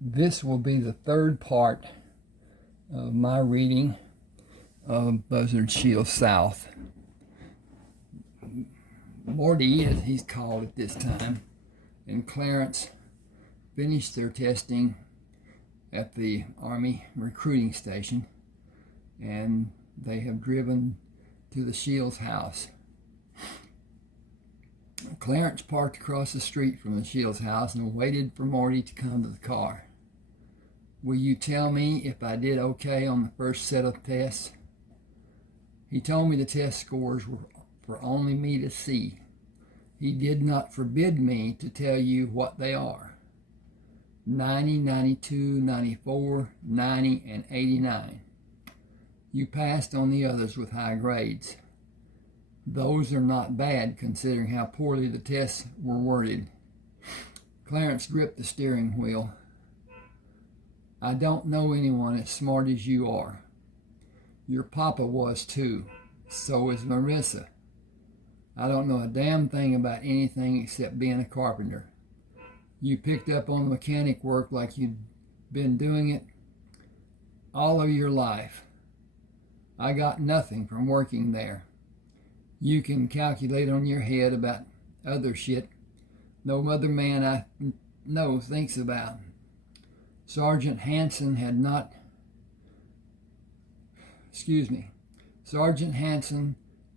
This will be the third part of my reading of Buzzard Shields South. Morty, as he's called at this time, and Clarence finished their testing at the Army recruiting station, and they have driven to the Shields house. Clarence parked across the street from the Shields house and waited for Morty to come to the car. "Will you tell me if I did okay on the first set of tests?" He told me the test scores were for only me to see. He did not forbid me to tell you what they are. 90, 92, 94, 90, and 89. You passed on the others with high grades. Those are not bad considering how poorly the tests were worded. Clarence gripped the steering wheel. "I don't know anyone as smart as you are. Your papa was too. So is Marissa. I don't know a damn thing about anything except being a carpenter. You picked up on mechanic work like you'd been doing it all of your life. I got nothing from working there. You can calculate on your head about other shit no other man I know thinks about. Sergeant Hanson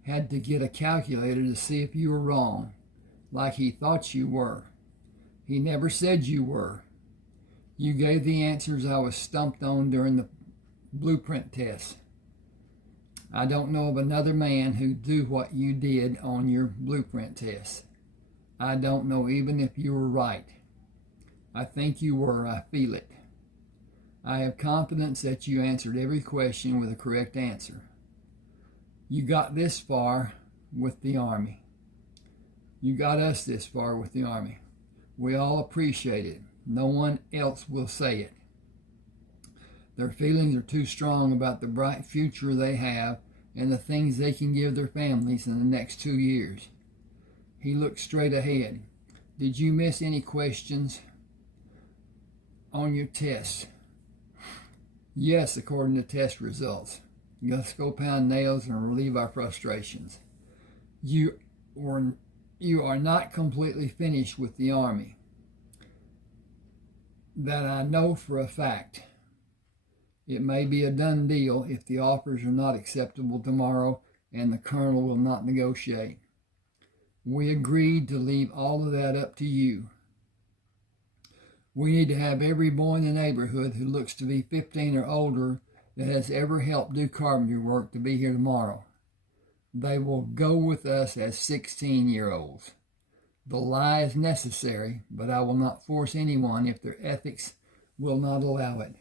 had to get a calculator to see if you were wrong, like he thought you were. He never said you were. You gave the answers I was stumped on during the blueprint test. I don't know of another man who'd do what you did on your blueprint test. I don't know even if you were right. I think you were. I feel it. I have confidence that you answered every question with a correct answer. You got this far with the Army. You got us this far with the Army. We all appreciate it. No one else will say it. Their feelings are too strong about the bright future they have and the things they can give their families in the next 2 years." He looked straight ahead. "Did you miss any questions on your tests?" "Yes, according to test results. Let's go pound nails and relieve our frustrations. You are not completely finished with the Army. That I know for a fact. It may be a done deal if the offers are not acceptable tomorrow and the colonel will not negotiate. We agreed to leave all of that up to you. We need to have every boy in the neighborhood who looks to be 15 or older that has ever helped do carpentry work to be here tomorrow. They will go with us as 16-year-olds. The lie is necessary, but I will not force anyone if their ethics will not allow it.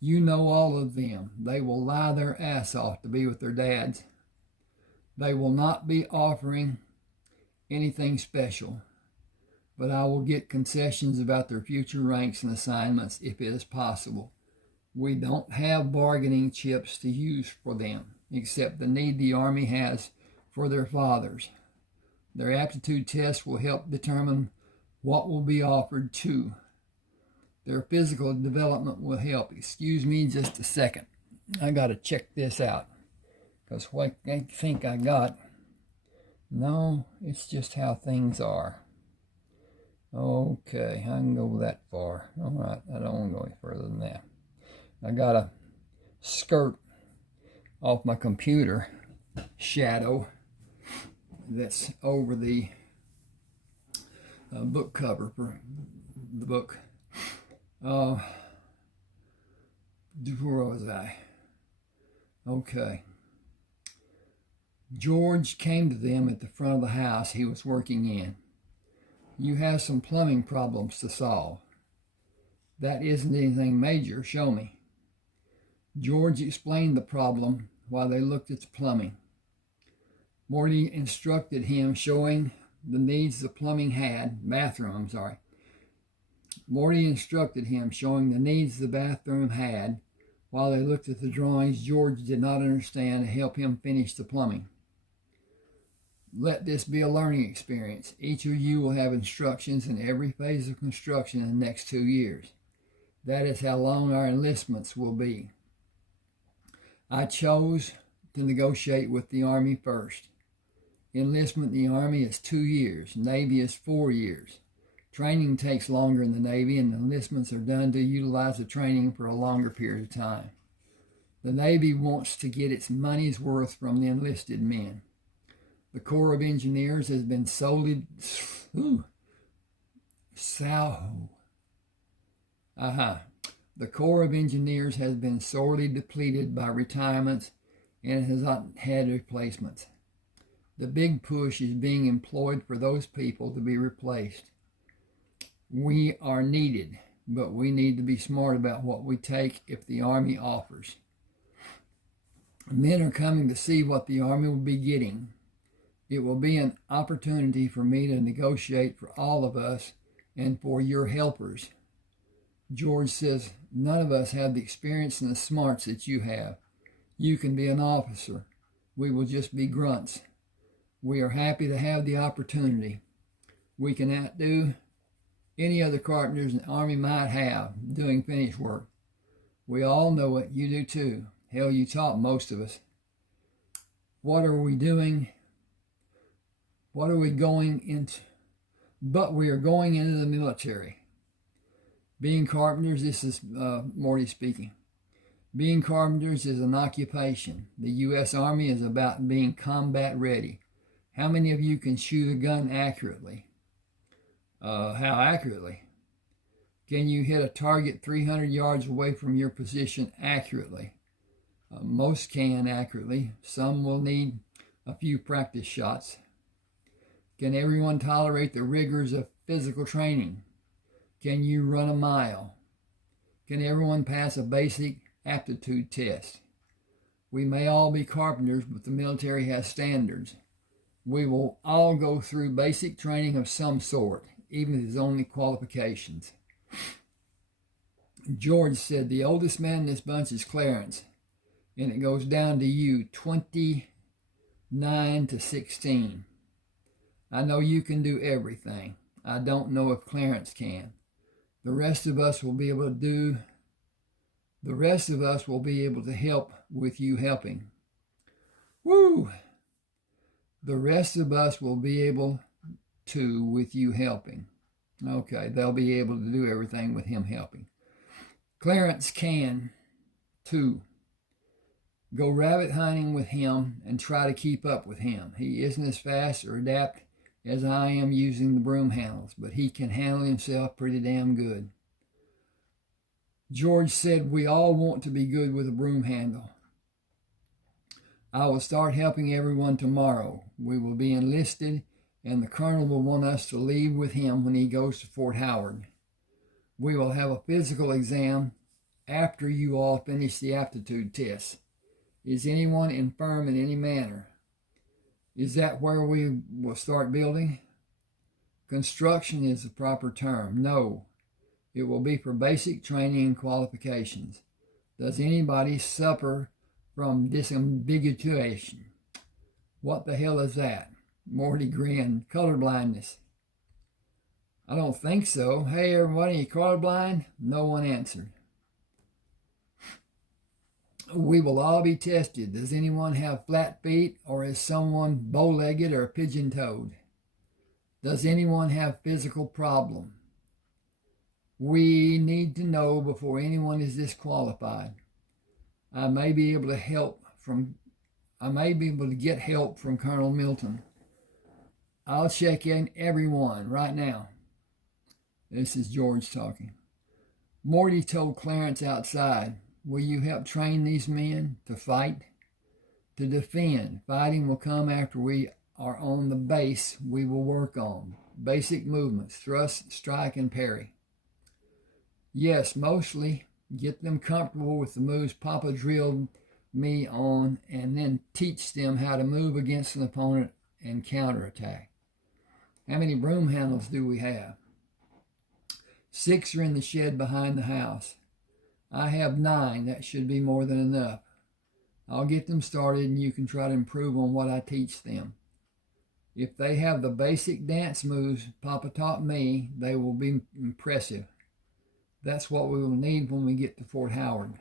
You know all of them. They will lie their ass off to be with their dads. They will not be offering anything special, but I will get concessions about their future ranks and assignments if it is possible. We don't have bargaining chips to use for them, except the need the Army has for their fathers. Their aptitude tests will help determine what will be offered too. Their physical development will help. Excuse me just a second. I got to check this out, because what I think I got, no, it's just how things are. Okay, I can go that far. All right, I don't want to go any further than that. I got a skirt off my computer shadow that's over the book cover for the book. Where was I? Okay. George came to them at the front of the house he was working in. "You have some plumbing problems to solve." "That isn't anything major. Show me." George explained the problem while they looked at the plumbing. Morty instructed him, showing the needs the Morty instructed him, showing the needs the bathroom had. While they looked at the drawings George did not understand, to help him finish the plumbing. Let this be a learning experience. Each of you will have instructions in every phase of construction in the next 2 years. That is how long our enlistments will be. I chose to negotiate with the Army first. Enlistment in the Army is 2 years. Navy is 4 years. Training takes longer in the Navy, and enlistments are done to utilize the training for a longer period of time. The Navy wants to get its money's worth from the enlisted men. The Corps of Engineers has been sorely depleted by retirements and has not had replacements. The big push is being employed for those people to be replaced. We are needed, but we need to be smart about what we take if the Army offers. Men are coming to see what the Army will be getting. It will be an opportunity for me to negotiate for all of us and for your helpers. George says, none of us have the experience and the smarts that you have. You can be an officer. We will just be grunts. We are happy to have the opportunity. We can outdo any other carpenters the Army might have doing finish work. We all know it. You do too. Hell, you taught most of us. What are we doing? What are we going into? But we are going into the military. Being carpenters, this is Morty speaking. Being carpenters is an occupation. The U.S. Army is about being combat ready. How many of you can shoot a gun accurately? How accurately? Can you hit a target 300 yards away from your position accurately? Most can accurately. Some will need a few practice shots. Can everyone tolerate the rigors of physical training? Can you run a mile? Can everyone pass a basic aptitude test? We may all be carpenters, but the military has standards. We will all go through basic training of some sort, even if it's only qualifications. George said, the oldest man in this bunch is Clarence, and it goes down to you, 29 to 16. I know you can do everything. I don't know if Clarence can. The rest of us will be able to help with you helping. Woo! The rest of us will be able to with you helping. Okay, they'll be able to do everything with him helping. Clarence can, too. Go rabbit hunting with him and try to keep up with him. He isn't as fast or adept as I am using the broom handles, but he can handle himself pretty damn good. George said, we all want to be good with a broom handle. I will start helping everyone tomorrow. We will be enlisted, and the colonel will want us to leave with him when he goes to Fort Howard. We will have a physical exam after you all finish the aptitude test. Is anyone infirm in any manner? Is that where we will start building? Construction is the proper term. No, it will be for basic training and qualifications. Does anybody suffer from disambiguation? What the hell is that? Morty grinned. Colorblindness. I don't think so. Hey, everybody, you colorblind? No one answered. We will all be tested. Does anyone have flat feet, or is someone bow-legged or pigeon-toed? Does anyone have physical problem? We need to know before anyone is disqualified. I may be able to get help from Colonel Milton. I'll check in everyone right now. This is George talking. Morty told Clarence outside, will you help train these men to fight? To defend. Fighting will come after we are on the base we will work on. Basic movements, thrust, strike, and parry. Yes, mostly. Get them comfortable with the moves Papa drilled me on, and then teach them how to move against an opponent and counterattack. How many broom handles do we have? 6 are in the shed behind the house. I have 9. That should be more than enough. I'll get them started, and you can try to improve on what I teach them. If they have the basic dance moves Papa taught me, they will be impressive. That's what we will need when we get to Fort Howard.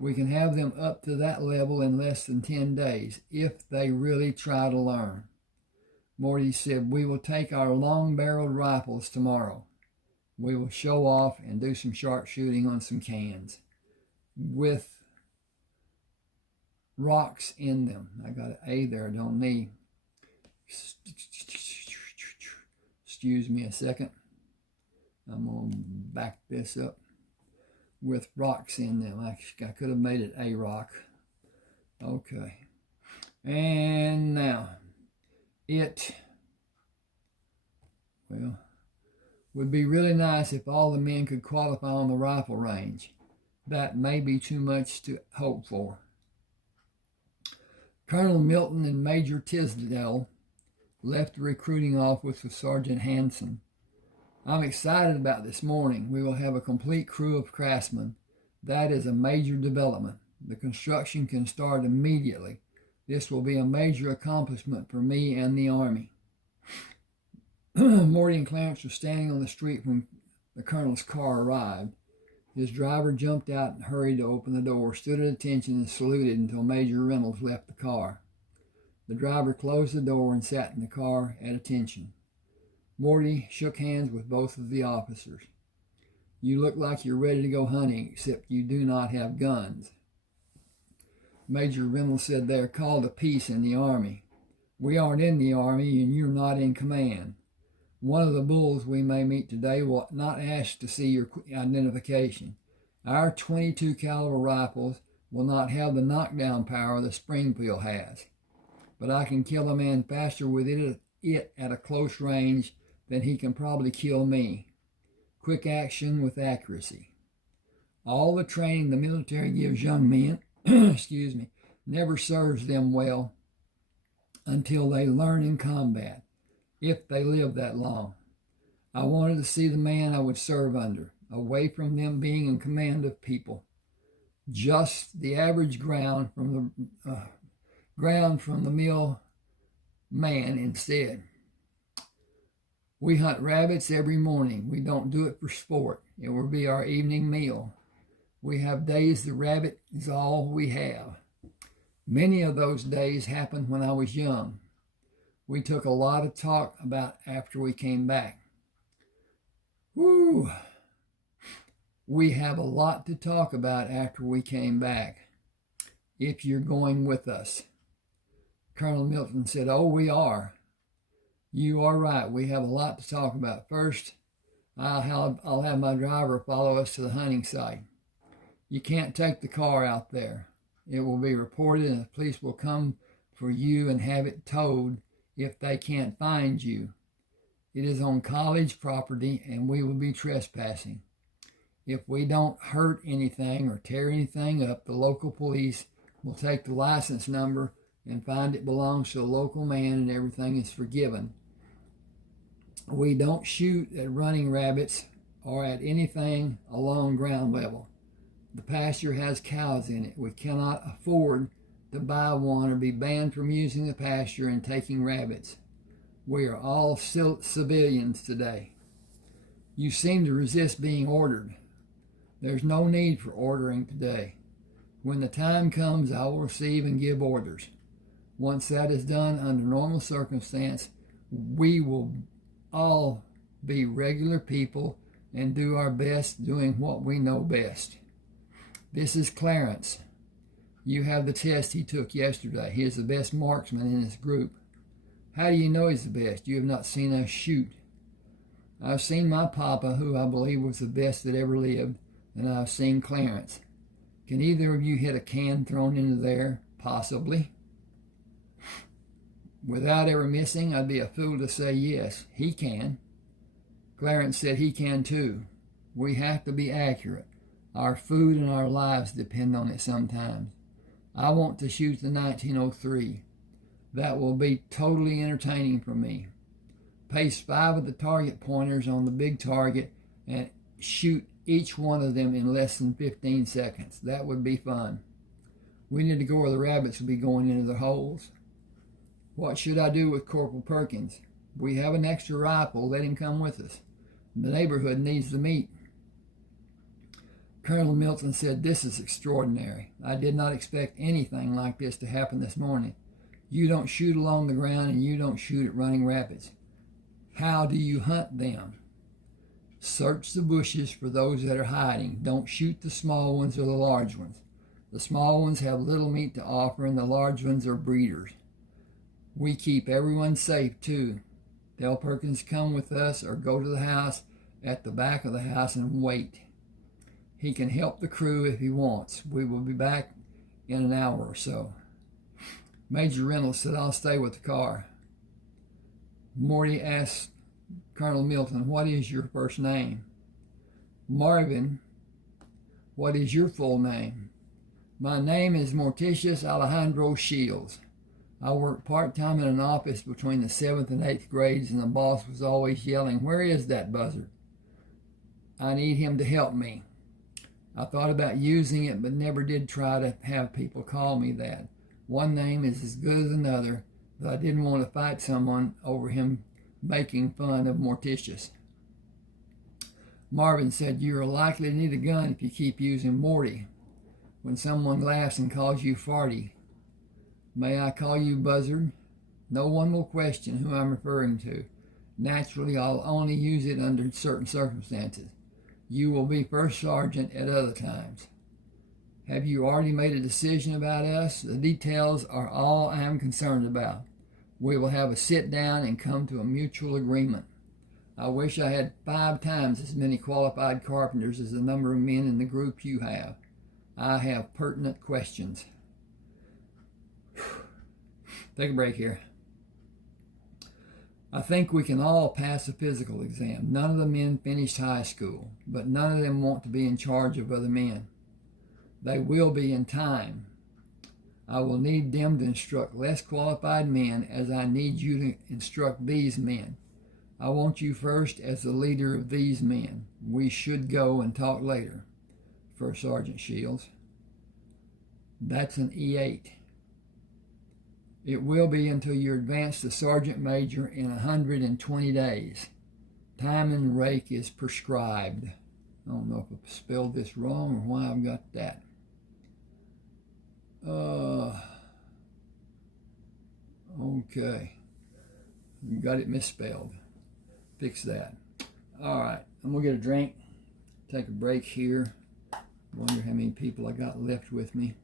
We can have them up to that level in less than 10 days if they really try to learn. Morty said, we will take our long-barreled rifles tomorrow. We will show off and do some sharpshooting on some cans with rocks in them. I got an A there, don't need. Excuse me a second. I'm going to back this up. With rocks in them. I could have made it a rock. Okay. And now, would be really nice if all the men could qualify on the rifle range. That may be too much to hope for. Colonel Milton and Major Tisdale left the recruiting office with Sergeant Hanson. I'm excited about this morning. We will have a complete crew of craftsmen. That is a major development. The construction can start immediately. This will be a major accomplishment for me and the Army. Morty and Clarence were standing on the street when the colonel's car arrived. His driver jumped out and hurried to open the door, stood at attention, and saluted until Major Reynolds left the car. The driver closed the door and sat in the car at attention. Morty shook hands with both of the officers. You look like you're ready to go hunting, except you do not have guns. Major Reynolds said they are called to peace in the Army. We aren't in the Army, and you're not in command. One of the bulls we may meet today will not ask to see your identification. Our .22 caliber rifles will not have the knockdown power the Springfield has, but I can kill a man faster with it at a close range than he can probably kill me. Quick action with accuracy. All the training the military gives young men, never serves them well until they learn in combat, if they live that long. I wanted to see the man I would serve under, away from them being in command of people. Just the average ground from the mill man instead. We hunt rabbits every morning. We don't do it for sport. It will be our evening meal. We have days the rabbit is all we have. Many of those days happened when I was young. We took a lot of talk about after we came back. Woo! We have a lot to talk about after we came back, if you're going with us. Colonel Milton said, oh, we are. You are right. We have a lot to talk about. First, I'll have my driver follow us to the hunting site. You can't take the car out there. It will be reported and the police will come for you and have it towed if they can't find you. It is on college property and we will be trespassing. If we don't hurt anything or tear anything up, the local police will take the license number and find it belongs to a local man and everything is forgiven. We don't shoot at running rabbits or at anything along ground level. The pasture has cows in it. We cannot afford to buy one or be banned from using the pasture and taking rabbits. We are all still civilians today. You seem to resist being ordered. There's no need for ordering today. When the time comes, I will receive and give orders. Once that is done under normal circumstance, we will all be regular people and do our best doing what we know best. This is Clarence. You have the test he took yesterday. He is the best marksman in his group. How do you know he's the best? You have not seen us shoot. I've seen my papa, who I believe was the best that ever lived, and I've seen Clarence. Can either of you hit a can thrown into there? Possibly. Without ever missing, I'd be a fool to say yes, he can. Clarence said he can too. We have to be accurate. Our food and our lives depend on it sometimes. I want to shoot the 1903. That will be totally entertaining for me. Place 5 of the target pointers on the big target and shoot each one of them in less than 15 seconds. That would be fun. We need to go where the rabbits will be going into the holes. What should I do with Corporal Perkins? We have an extra rifle. Let him come with us. The neighborhood needs the meat. Colonel Milton said, "This is extraordinary. I did not expect anything like this to happen this morning. You don't shoot along the ground and you don't shoot at running rapids. How do you hunt them?" "Search the bushes for those that are hiding. Don't shoot the small ones or the large ones. The small ones have little meat to offer and the large ones are breeders. We keep everyone safe too. Tell Perkins to come with us or go to the house at the back of the house and wait. He can help the crew if he wants. We will be back in an hour or so." Major Reynolds said, "I'll stay with the car." Morty asked Colonel Milton, "What is your first name?" "Marvin." "What is your full name?" "My name is Morticius Alajandro Shields. I work part-time in an office between the 7th and 8th grades, and the boss was always yelling, 'Where is that buzzard? I need him to help me.' I thought about using it, but never did try to have people call me that. One name is as good as another, but I didn't want to fight someone over him making fun of Morticius." Marvin said, "You are likely to need a gun if you keep using Morty. When someone laughs and calls you Farty. May I call you Buzzard? No one will question who I'm referring to. Naturally, I'll only use it under certain circumstances. You will be first sergeant at other times. Have you already made a decision about us? The details are all I am concerned about. We will have a sit down and come to a mutual agreement. I wish I had 5 times as many qualified carpenters as the number of men in the group you have. I have pertinent questions." Take a break here. "I think we can all pass a physical exam. None of the men finished high school, but none of them want to be in charge of other men. They will be in time. I will need them to instruct less qualified men as I need you to instruct these men. I want you first as the leader of these men. We should go and talk later, First Sergeant Shields." "That's an E8. "It will be until you advance to Sergeant Major in 120 days. Time and rank is prescribed." I don't know if I spelled this wrong or why I've got that. Okay. Got it misspelled. Fix that. All right. I'm going to get a drink. Take a break here. Wonder how many people I got left with me.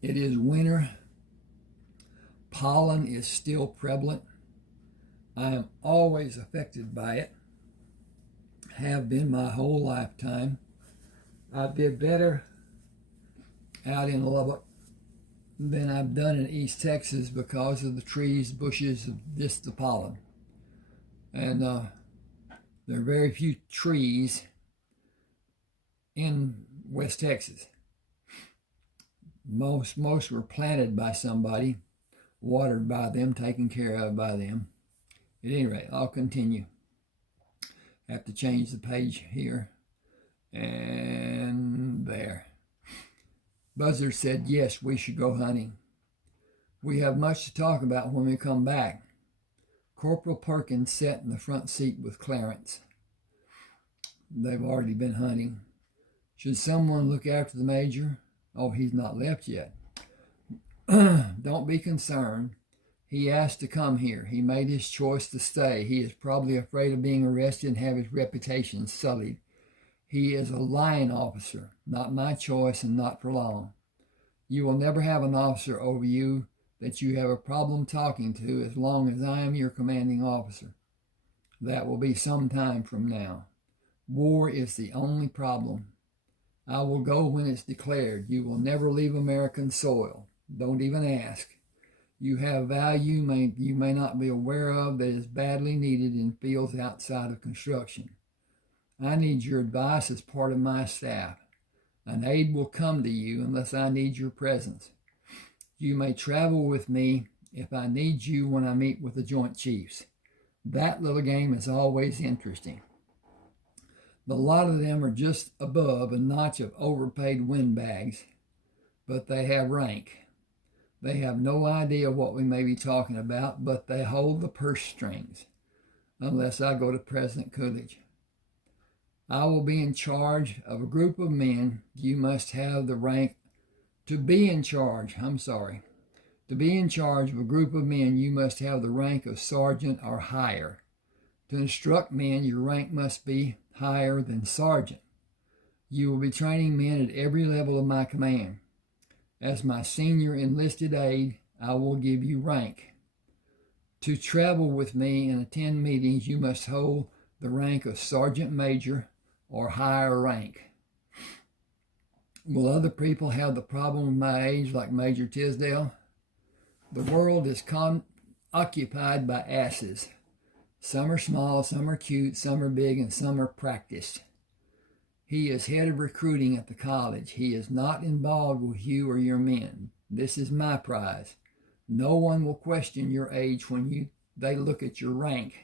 It is winter. Pollen is still prevalent. I am always affected by it. Have been my whole lifetime. I did better out in Lubbock than I've done in East Texas because of the trees, bushes, of the pollen. And there are very few trees in West Texas. Most were planted by somebody, watered by them, taken care of by them. At any rate, I'll continue. Have to change the page here. And there. Buzzard said, "Yes, we should go hunting. We have much to talk about when we come back." Corporal Perkins sat in the front seat with Clarence. They've already been hunting. "Should someone look after the Major?" "Oh, he's not left yet." "Don't be concerned. He asked to come here. He made his choice to stay. He is probably afraid of being arrested and have his reputation sullied. He is a line officer, not my choice and not for long. You will never have an officer over you that you have a problem talking to as long as I am your commanding officer. That will be some time from now. War is the only problem. I will go when it's declared. You will never leave American soil. Don't even ask. You have value you may not be aware of that is badly needed in fields outside of construction. I need your advice as part of my staff. An aide will come to you unless I need your presence. You may travel with me if I need you when I meet with the Joint Chiefs. That little game is always interesting. A lot of them are just above a notch of overpaid windbags, but they have rank. They have no idea what we may be talking about, but they hold the purse strings. unless I go to President Coolidge. I will be in charge of a group of men. You must have the rank to be in charge. To be in charge of a group of men, you must have the rank of sergeant or higher. To instruct men, your rank must be higher than sergeant. You will be training men at every level of my command. As my senior enlisted aide, I will give you rank. To travel with me and attend meetings, you must hold the rank of sergeant major or higher rank. Will other people have the problem of my age like Major Tisdale? The world is occupied by asses. Some are small, some are cute, some are big, and some are practiced. He is head of recruiting at the college. He is not involved with you or your men. This is my prize. No one will question your age when they look at your rank.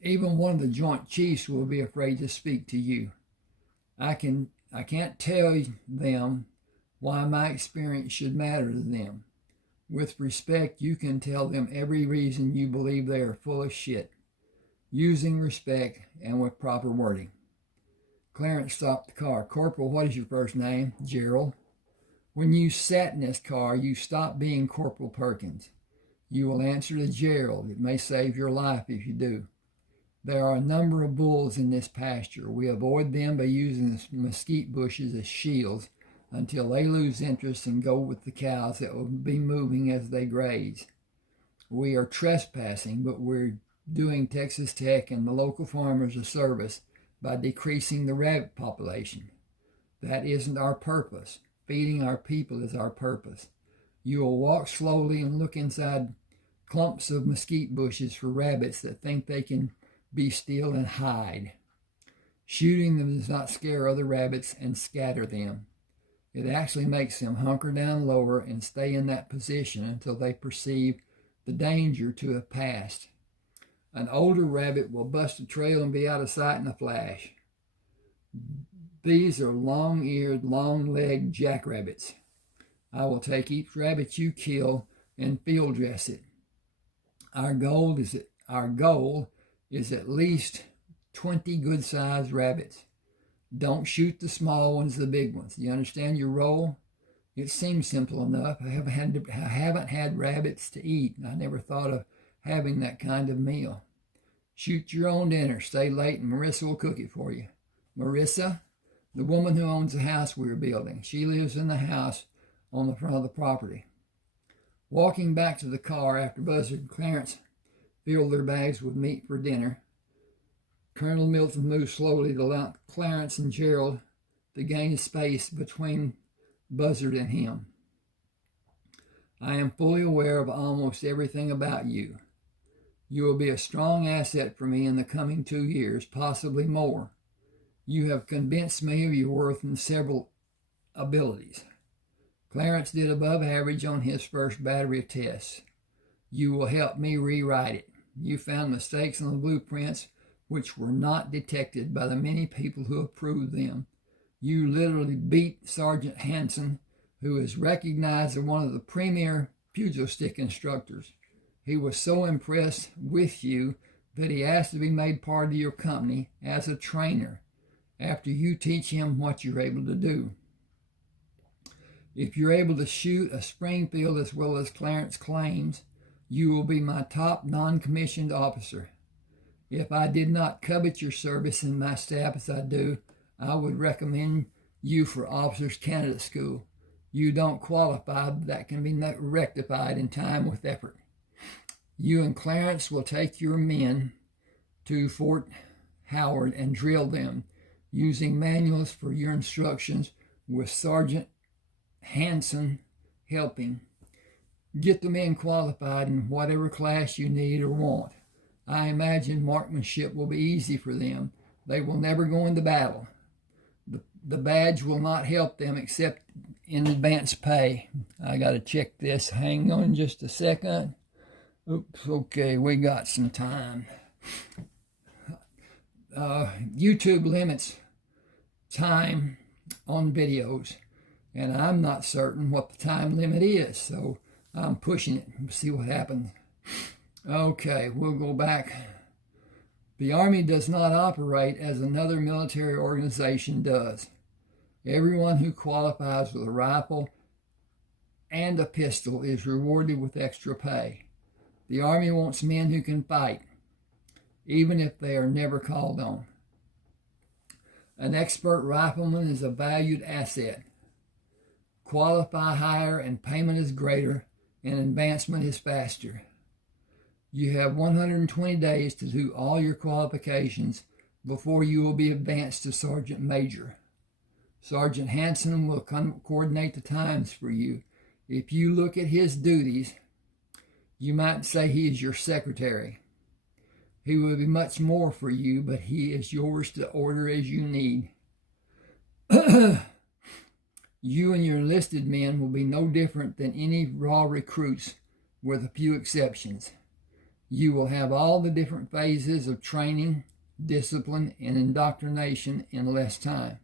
Even one of the Joint Chiefs will be afraid to speak to you. I can't tell them why my experience should matter to them. With respect, you can tell them every reason you believe they are full of shit, using respect and with proper wording. Clarence stopped the car. Corporal, what is your first name? Gerald. When you sat in this car, you stopped being Corporal Perkins. You will answer to Gerald. It may save your life if you do. There are a number of bulls in this pasture. We avoid them by using the mesquite bushes as shields until they lose interest and go with the cows that will be moving as they graze. We are trespassing, but we're doing Texas Tech and the local farmers a service by decreasing the rabbit population. That isn't our purpose. Feeding our people is our purpose. You will walk slowly and look inside clumps of mesquite bushes for rabbits that think they can be still and hide. Shooting them does not scare other rabbits and scatter them. It actually makes them hunker down lower and stay in that position until they perceive the danger to have passed. An older rabbit will bust a trail and be out of sight in a flash. These are long-eared, long-legged jackrabbits. I will take each rabbit you kill and field dress it. Our goal is at least 20 good-sized rabbits. Don't shoot the small ones, the big ones. You understand your role? It seems simple enough. I haven't had rabbits to eat. I never thought of having that kind of meal. Shoot your own dinner. Stay late and Marissa will cook it for you. Marissa? The woman who owns the house we're building. She lives in the house on the front of the property. Walking back to the car after Buzzard and Clarence filled their bags with meat for dinner, Colonel Milton moved slowly to allow Clarence and Gerald to gain space between Buzzard and him. I am fully aware of almost everything about you. You will be a strong asset for me in the coming 2 years, possibly more. You have convinced me of your worth in several abilities. Clarence did above average on his first battery of tests. You will help me rewrite it. You found mistakes in the blueprints which were not detected by the many people who approved them. You literally beat Sergeant Hanson, who is recognized as one of the premier pugilistic instructors. He was so impressed with you that he asked to be made part of your company as a trainer after you teach him what you're able to do. If you're able to shoot a Springfield as well as Clarence claims, you will be my top non-commissioned officer. If I did not covet your service in my staff as I do, I would recommend you for officers candidate school. You don't qualify, but that can be rectified in time with effort. You and Clarence will take your men to Fort Howard and drill them, using manuals for your instructions with Sergeant Hanson helping. Get the men qualified in whatever class you need or want. I imagine marksmanship will be easy for them. They will never go into battle. The badge will not help them except in advance pay. I got to check this. Hang on just a second. Oops, okay, we got some time. YouTube limits time on videos, and I'm not certain what the time limit is, so I'm pushing it. We'll see what happens. Okay, we'll go back The Army does not operate as another military organization does. Everyone who qualifies with a rifle and a pistol is rewarded with extra pay. The Army wants men who can fight, even if they are never called on. An expert rifleman is a valued asset. Qualify higher and payment is greater and advancement is faster. You have 120 days to do all your qualifications before you will be advanced to Sergeant Major. Sergeant Hanson will coordinate the times for you. If you look at his duties, you might say he is your secretary. He will be much more for you, but he is yours to order as you need. You and your enlisted men will be no different than any raw recruits, with a few exceptions. You will have all the different phases of training, discipline, and indoctrination in less time.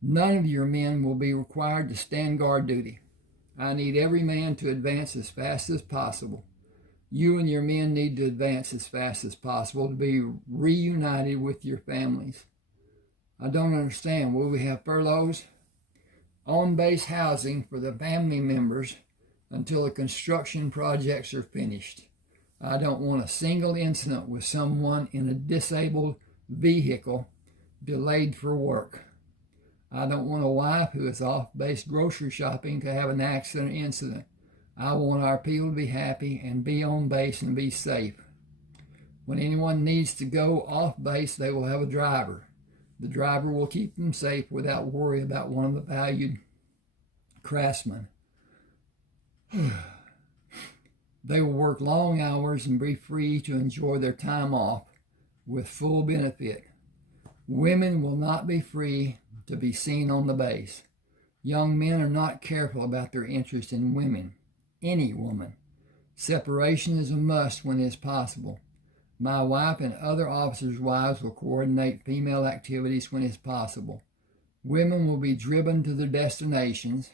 None of your men will be required to stand guard duty. I need every man to advance as fast as possible. You and your men need to advance as fast as possible to be reunited with your families. I don't understand. Will we have furloughs? On-base housing for the family members until the construction projects are finished. I don't want a single incident with someone in a disabled vehicle delayed for work. I don't want a wife who is off-base grocery shopping to have an accident or incident. I want our people to be happy and be on base and be safe. When anyone needs to go off base, they will have a driver. The driver will keep them safe without worry about one of the valued craftsmen. They will work long hours and be free to enjoy their time off with full benefit. Women will not be free to be seen on the base. Young men are not careful about their interest in women, any woman. Separation is a must when it is possible. My wife and other officers' wives will coordinate female activities when it's possible. Women will be driven to their destinations.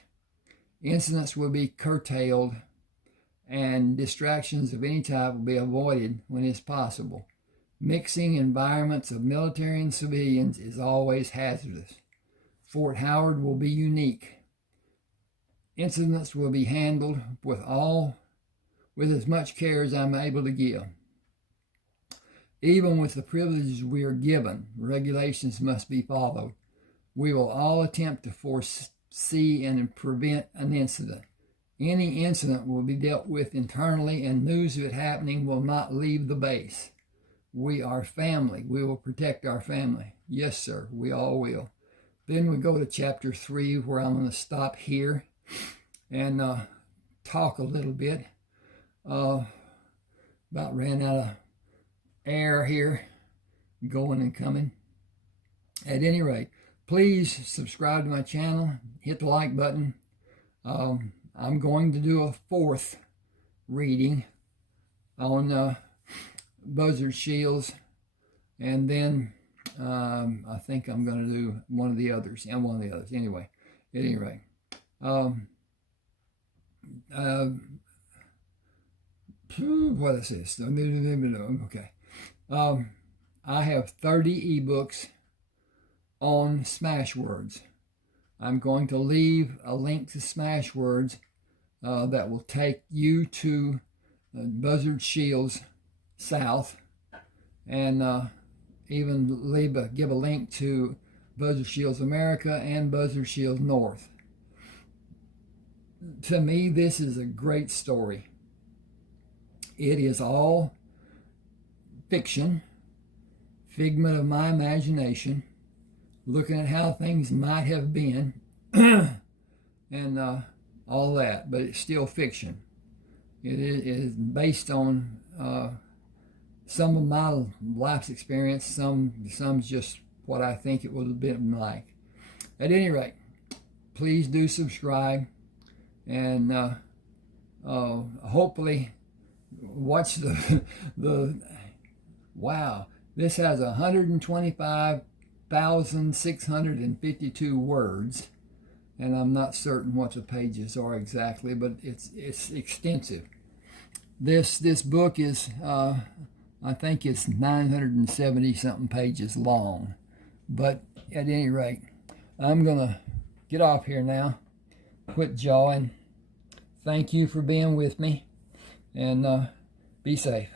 Incidents will be curtailed, and distractions of any type will be avoided when it's possible. Mixing environments of military and civilians is always hazardous. Fort Howard will be unique. Incidents will be handled with as much care as I'm able to give. Even with the privileges we are given, regulations must be followed. We will all attempt to foresee and prevent an incident. Any incident will be dealt with internally, and news of it happening will not leave the base. We are family. We will protect our family. Yes, sir, we all will. Then we go to chapter 3, where I'm going to stop here and talk a little bit. About ran out of air here, going and coming. At any rate, please subscribe to my channel, hit the like button. I'm going to do a 4th reading on Buzzard Shields, and then I think I'm going to do one of the others. Anyway, at any rate. What is this? Okay. I have 30 ebooks on Smashwords. I'm going to leave a link to Smashwords that will take you to Buzzard Shields South, and even give a link to Buzzard Shields America and Buzzard Shields North. To me, this is a great story. It is all fiction, figment of my imagination, looking at how things might have been, and all that, but it's still fiction. It is based on some of my life's experience, some's just what I think it would have been like. At any rate, please do subscribe, and hopefully watch the wow, this has 125,652 words, and I'm not certain what the pages are exactly, but it's extensive. This book is I think it's 970 something pages long. But at any rate, I'm going to get off here now, quit jawing. Thank you for being with me, and be safe.